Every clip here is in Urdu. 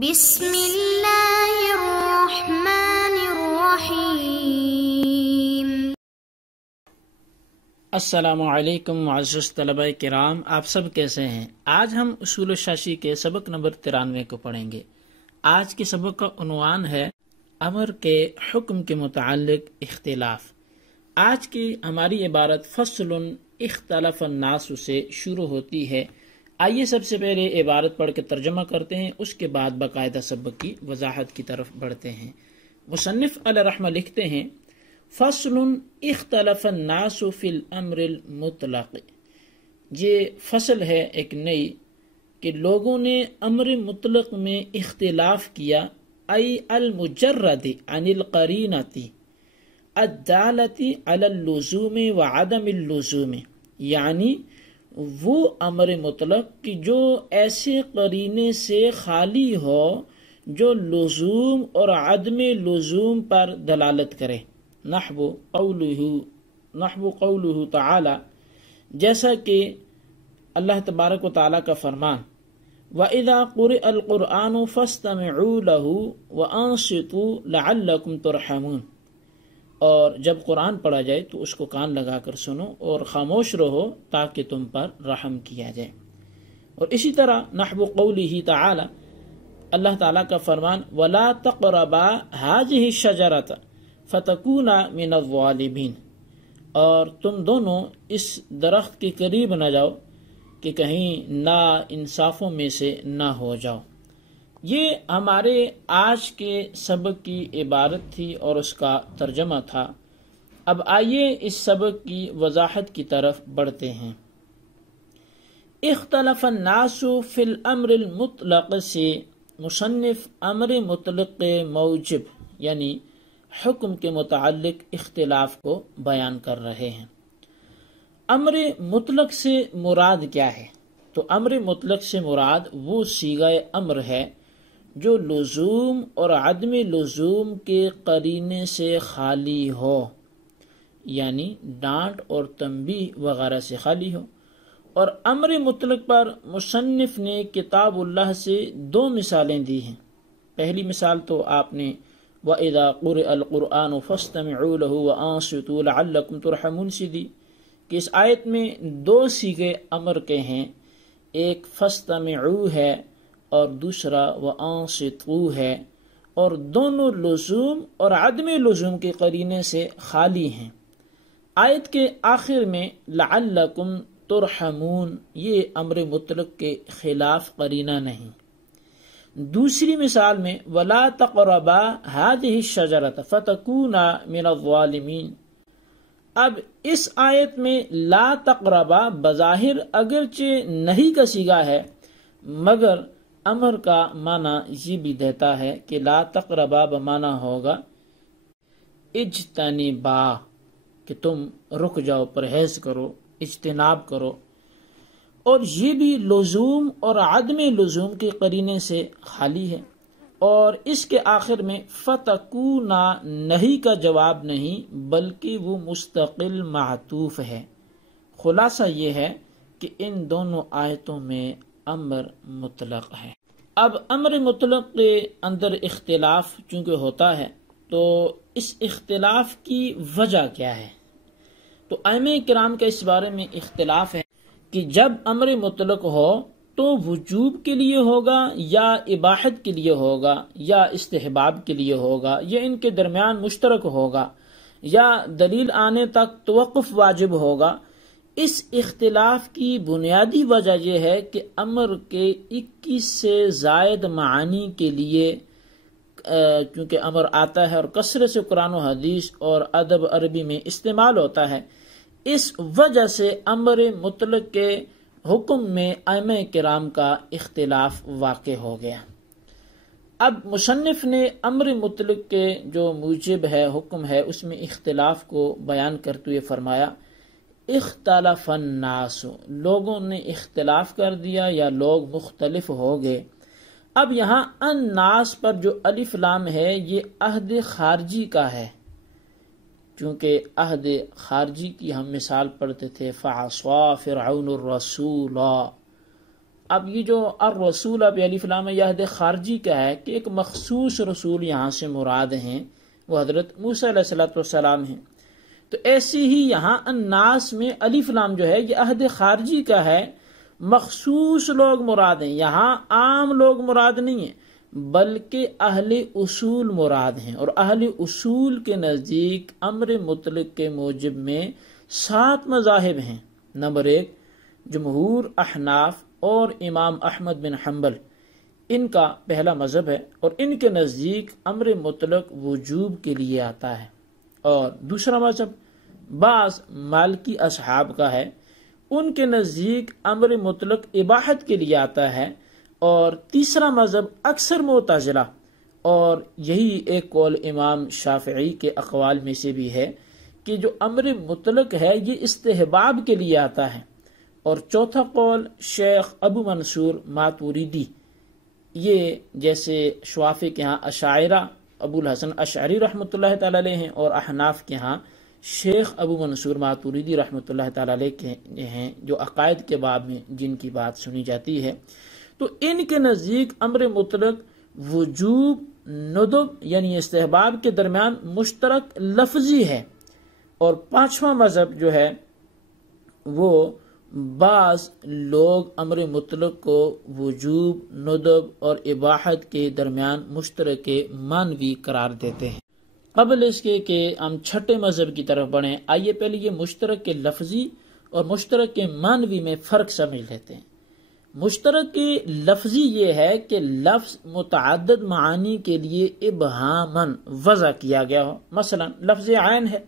بسم اللہ الرحمن الرحیم۔ السلام علیکم معزز طلبہ کرام، آپ سب کیسے ہیں؟ آج ہم اصول الشاشی کے سبق نمبر 93 کو پڑھیں گے۔ آج کے سبق کا عنوان ہے امر کے حکم کے متعلق اختلاف۔ آج کی ہماری عبارت فصل اختلف الناس سے شروع ہوتی ہے۔ آئیے سب سے پہلے عبارت پڑھ کے ترجمہ کرتے ہیں، اس کے بعد باقاعدہ سبق کی وضاحت کی طرف بڑھتے ہیں۔ مصنف علیہ رحمہ لکھتے ہیں فصل اختلف الناس فی الامر المطلق۔ یہ فصل ہے ایک نئی کہ لوگوں نے امر مطلق میں اختلاف کیا، ای المجرد عن القرینۃ الدالۃ علی اللزوم وعدم اللزوم، یعنی وہ امر مطلق کہ جو ایسے قرینے سے خالی ہو جو لزوم اور عدم لزوم پر دلالت کرے، نحو قولہ تعالی، جیسا کہ اللہ تبارک و تعالی کا فرمان وَإِذَا قُرِئَ الْقُرْآنُ فَاسْتَمِعُوا لَهُ وَأَنصِتُوا لَعَلَّكُمْ تُرْحَمُونَ، اور جب قرآن پڑھا جائے تو اس کو کان لگا کر سنو اور خاموش رہو تاکہ تم پر رحم کیا جائے۔ اور اسی طرح نحو قولہ تعالی، اللہ تعالیٰ کا فرمان وَلَا تَقْرَبَا هَٰذِهِ الشَّجَرَةَ فَتَكُونَا مِنَ الظَّالِمِينَ، اور تم دونوں اس درخت کے قریب نہ جاؤ کہ کہیں نا انصافوں میں سے نہ ہو جاؤ۔ یہ ہمارے آج کے سبق کی عبارت تھی اور اس کا ترجمہ تھا۔ اب آئیے اس سبق کی وضاحت کی طرف بڑھتے ہیں۔ اختلف الناس فی الامر المطلق سے مصنف امر مطلق موجب یعنی حکم کے متعلق اختلاف کو بیان کر رہے ہیں۔ امر مطلق سے مراد کیا ہے؟ تو امر مطلق سے مراد وہ صیغہ امر ہے جو لزوم اور عدم لزوم کے قرینے سے خالی ہو، یعنی ڈانٹ اور تنبیہ وغیرہ سے خالی ہو۔ اور امر مطلق پر مصنف نے کتاب اللہ سے دو مثالیں دی ہیں۔ پہلی مثال تو آپ نے وَإِذَا قُرِئَ الْقُرْآنُ فَاسْتَمِعُوا لَهُ وَأَنصِتُوا لَعَلَّكُمْ تُرْحَمُونَ سی دی کہ اس آیت میں دو صیغے امر کے ہیں، ایک فَاسْتَمِعُوا ہے اور دوسرا وَأَنصِتُوا ہے، اور دونوں لزوم اور عدم لزوم کے قرینے سے خالی ہیں۔ آیت کے آخر میں لعلکم ترحمون، یہ امر مطلق کے خلاف قرینہ نہیں۔ دوسری مثال میں وَلَا تَقْرَبَا هَٰذِهِ الشَّجَرَةَ فَتَكُونَا مِنَ الظَّالِمِينَ۔ اب اس آیت میں لا تقربا بظاہر اگرچہ نہیں کا صیغہ ہے، مگر امر کا معنی یہ بھی دیتا ہے کہ لا تقربا بمعنی ہوگا اجتنبا، کہ تم رک جاؤ، پرہیز کرو، اجتناب کرو۔ اور یہ بھی لزوم اور عدم لزوم کے قرینے سے خالی ہے۔ اور اس کے آخر میں فتکونا نہیں کا جواب نہیں بلکہ وہ مستقل معطوف ہے۔ خلاصہ یہ ہے کہ ان دونوں آیتوں میں امر مطلق ہے۔ اب امر مطلق کے اندر اختلاف چونکہ ہوتا ہے تو اس اختلاف کی وجہ کیا ہے؟ تو ائمہ کرام کا اس بارے میں اختلاف ہے کہ جب امر مطلق ہو تو وجوب کے لیے ہوگا یا اباحت کے لیے ہوگا یا استحباب کے لیے ہوگا یا ان کے درمیان مشترک ہوگا یا دلیل آنے تک توقف واجب ہوگا۔ اس اختلاف کی بنیادی وجہ یہ ہے کہ امر کے 21 سے زائد معانی کے لیے کیونکہ امر آتا ہے اور کثرت سے قرآن و حدیث اور ادب عربی میں استعمال ہوتا ہے، اس وجہ سے امر مطلق کے حکم میں ائمہ کرام کا اختلاف واقع ہو گیا۔ اب مصنف نے امر مطلق کے جو موجب ہے، حکم ہے، اس میں اختلاف کو بیان کرتے ہوئے فرمایا اختلف الناس، لوگوں نے اختلاف کر دیا یا لوگ مختلف ہو گئے۔ اب یہاں الناس پر جو الف لام ہے یہ عہد خارجی کا ہے، چونکہ عہد خارجی کی ہم مثال پڑھتے تھے فعصا فرعون الرسول، اب یہ جو الرسول اب الف لام یہ عہد خارجی کا ہے کہ ایک مخصوص رسول یہاں سے مراد ہیں، وہ حضرت موسیٰ علیہ السلام ہیں. تو ایسی ہی یہاں الناس میں الف لام جو ہے یہ عہد خارجی کا ہے، مخصوص لوگ مراد ہیں. یہاں عام لوگ مراد نہیں ہیں بلکہ اہل اصول مراد ہیں. اور اہل اصول کے نزدیک امر مطلق کے موجب میں 7 مذاہب ہیں. نمبر 1 جمہور احناف اور امام احمد بن حنبل، ان کا پہلا مذہب ہے اور ان کے نزدیک امر مطلق وجوب کے لیے آتا ہے. اور دوسرا مذہب بعض مالکی اصحاب کا ہے، ان کے نزدیک امر مطلق اباحت کے لیے آتا ہے. اور تیسرا مذہب اکثر معتزلہ، اور یہی ایک قول امام شافعی کے اقوال میں سے بھی ہے کہ جو امر مطلق ہے یہ استحباب کے لیے آتا ہے. اور چوتھا قول شیخ ابو منصور ماتوریدی، یہ جیسے شوافی کے ہاں اشاعرہ ابو الحسن اشعری رحمۃ اللہ تعالی علیہ ہیں، اور احناف کے ہاں شیخ ابو منصور ماتوریدی رحمۃ اللہ تعالی علیہ کے ہیں، جو عقائد کے باب میں جن کی بات سنی جاتی ہے. تو ان کے نزدیک امر مطلق وجوب ندب یعنی استحباب کے درمیان مشترک لفظی ہے. اور پانچواں مذہب جو ہے وہ بعض لوگ امر مطلق کو وجوب ندب اور اباحت کے درمیان مشترک معنوی قرار دیتے ہیں. قبل اس کے کہ ہم چھٹے مذہب کی طرف بڑھیں، آئیے پہلے یہ مشترک کے لفظی اور مشترک کے معنوی میں فرق سمجھ لیتے ہیں. مشترک کے لفظی یہ ہے کہ لفظ متعدد معانی کے لیے ابہاماً وضع کیا گیا ہو. مثلا لفظ عین ہے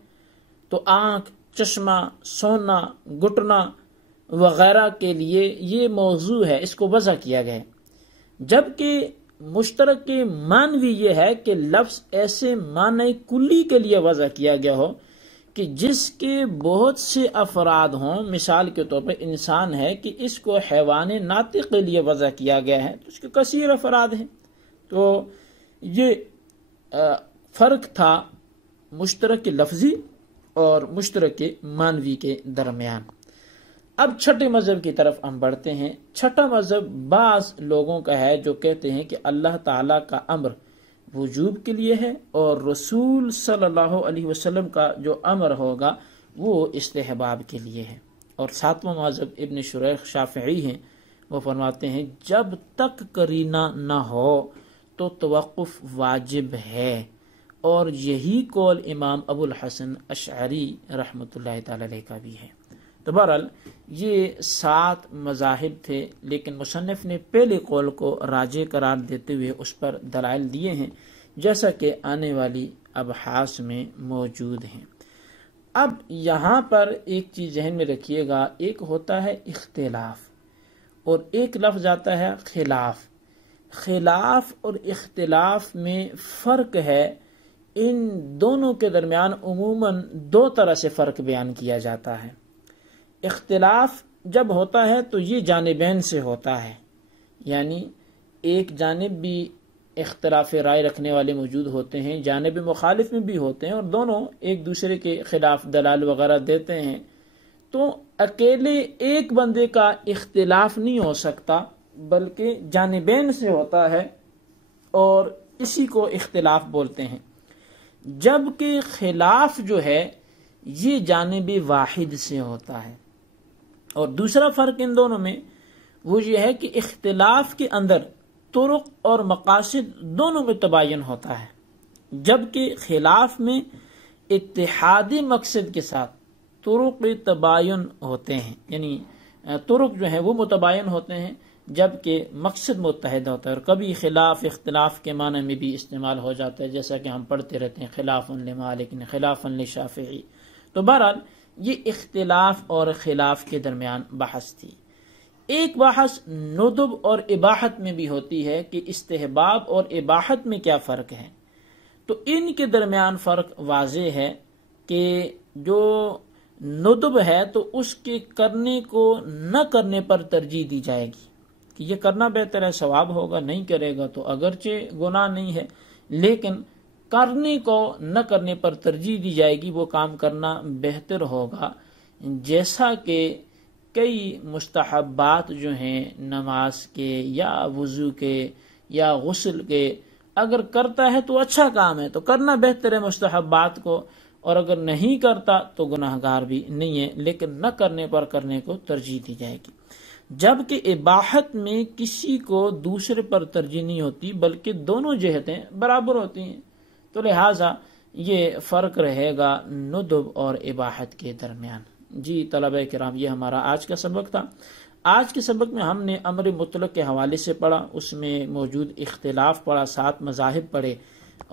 تو آنکھ، چشمہ، سونا، گھٹنا وغیرہ کے لیے یہ موضوع ہے، اس کو وضع کیا گیا ہے. جبکہ مشترک کے معنوی یہ ہے کہ لفظ ایسے معنی کلی کے لیے وضع کیا گیا ہو کہ جس کے بہت سے افراد ہوں. مثال کے طور پر انسان ہے کہ اس کو حیوان ناطق کے لیے وضع کیا گیا ہے تو اس کے کثیر افراد ہیں. تو یہ فرق تھا مشترک لفظی اور مشترک معنوی کے درمیان. اب چھٹے مذہب کی طرف ہم بڑھتے ہیں. چھٹا مذہب بعض لوگوں کا ہے جو کہتے ہیں کہ اللہ تعالیٰ کا امر وجوب کے لیے ہے اور رسول صلی اللہ علیہ وسلم کا جو امر ہوگا وہ استحباب کے لیے ہے. اور ساتواں مذہب ابن شریح شافعی ہیں، وہ فرماتے ہیں جب تک قرینہ نہ ہو تو توقف واجب ہے. اور یہی قول امام ابو الحسن اشعری رحمۃ اللہ تعالی علیہ کا بھی ہے. تو بہرحال یہ 7 مذاہب تھے، لیکن مصنف نے پہلے قول کو راجح قرار دیتے ہوئے اس پر دلائل دیے ہیں جیسا کہ آنے والی ابحاث میں موجود ہیں. اب یہاں پر ایک چیز ذہن میں رکھیے گا، ایک ہوتا ہے اختلاف اور ایک لفظ آتا ہے خلاف. خلاف اور اختلاف میں فرق ہے. ان دونوں کے درمیان عموماً 2 طرح سے فرق بیان کیا جاتا ہے. اختلاف جب ہوتا ہے تو یہ جانبین سے ہوتا ہے، یعنی ایک جانب بھی اختلاف رائے رکھنے والے موجود ہوتے ہیں، جانب مخالف میں بھی ہوتے ہیں، اور دونوں ایک دوسرے کے خلاف دلائل وغیرہ دیتے ہیں. تو اکیلے ایک بندے کا اختلاف نہیں ہو سکتا بلکہ جانبین سے ہوتا ہے اور اسی کو اختلاف بولتے ہیں. جبکہ خلاف جو ہے یہ جانب واحد سے ہوتا ہے. اور دوسرا فرق ان دونوں میں وہ یہ ہے کہ اختلاف کے اندر طرق اور مقاصد دونوں میں تباین ہوتا ہے، جبکہ خلاف میں اتحادی مقصد کے ساتھ طرق تباین ہوتے ہیں. یعنی طرق جو ہیں وہ متباین ہوتے ہیں جبکہ مقصد متحد ہوتا ہے. اور کبھی خلاف اختلاف کے معنی میں بھی استعمال ہو جاتا ہے، جیسا کہ ہم پڑھتے رہتے ہیں خلاف لمالک خلاف لشافعی. تو بہرحال یہ اختلاف اور خلاف کے درمیان بحث تھی. ایک بحث ندب اور اباحت میں بھی ہوتی ہے کہ استحباب اور اباحت میں کیا فرق ہے. تو ان کے درمیان فرق واضح ہے کہ جو ندب ہے تو اس کے کرنے کو نہ کرنے پر ترجیح دی جائے گی کہ یہ کرنا بہتر ہے، ثواب ہوگا، نہیں کرے گا تو اگرچہ گناہ نہیں ہے، لیکن کرنے کو نہ کرنے پر ترجیح دی جائے گی، وہ کام کرنا بہتر ہوگا. جیسا کہ کئی مستحبات جو ہیں نماز کے یا وضو کے یا غسل کے، اگر کرتا ہے تو اچھا کام ہے، تو کرنا بہتر ہے مستحبات کو، اور اگر نہیں کرتا تو گناہ گار بھی نہیں ہے، لیکن نہ کرنے پر کرنے کو ترجیح دی جائے گی۔ جبکہ اباحت میں کسی کو دوسرے پر ترجیح نہیں ہوتی، بلکہ دونوں جہتیں برابر ہوتی ہیں، تو لہٰذا یہ فرق رہے گا ندب اور اباحت کے درمیان۔ جی طلبہ کرام، یہ ہمارا آج کا سبق تھا۔ آج کے سبق میں ہم نے امر مطلق کے حوالے سے پڑھا، اس میں موجود اختلاف پڑھا، 7 مذاہب پڑھے،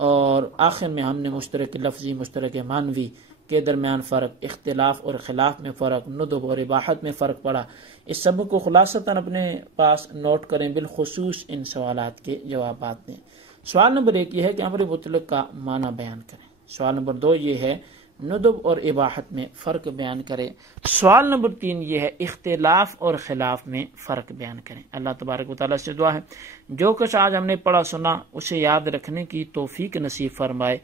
اور آخر میں ہم نے مشترک لفظی مشترک معنوی کے درمیان فرق، اختلاف اور خلاف میں فرق، ندب اور اباحت میں فرق پڑا۔ اس سبق کو خلاصتاً اپنے پاس نوٹ کریں، بالخصوص ان سوالات کے جوابات دیں۔ سوال نمبر 1 یہ ہے کہ امر مطلق کا معنی بیان کریں۔ سوال نمبر 2 یہ ہے ندب اور اباحت میں فرق بیان کریں۔ سوال نمبر 3 یہ ہے اختلاف اور خلاف میں فرق بیان کریں۔ اللہ تبارک و تعالیٰ سے دعا ہے جو کچھ آج ہم نے پڑھا سنا اسے یاد رکھنے کی توفیق نصیب فرمائے۔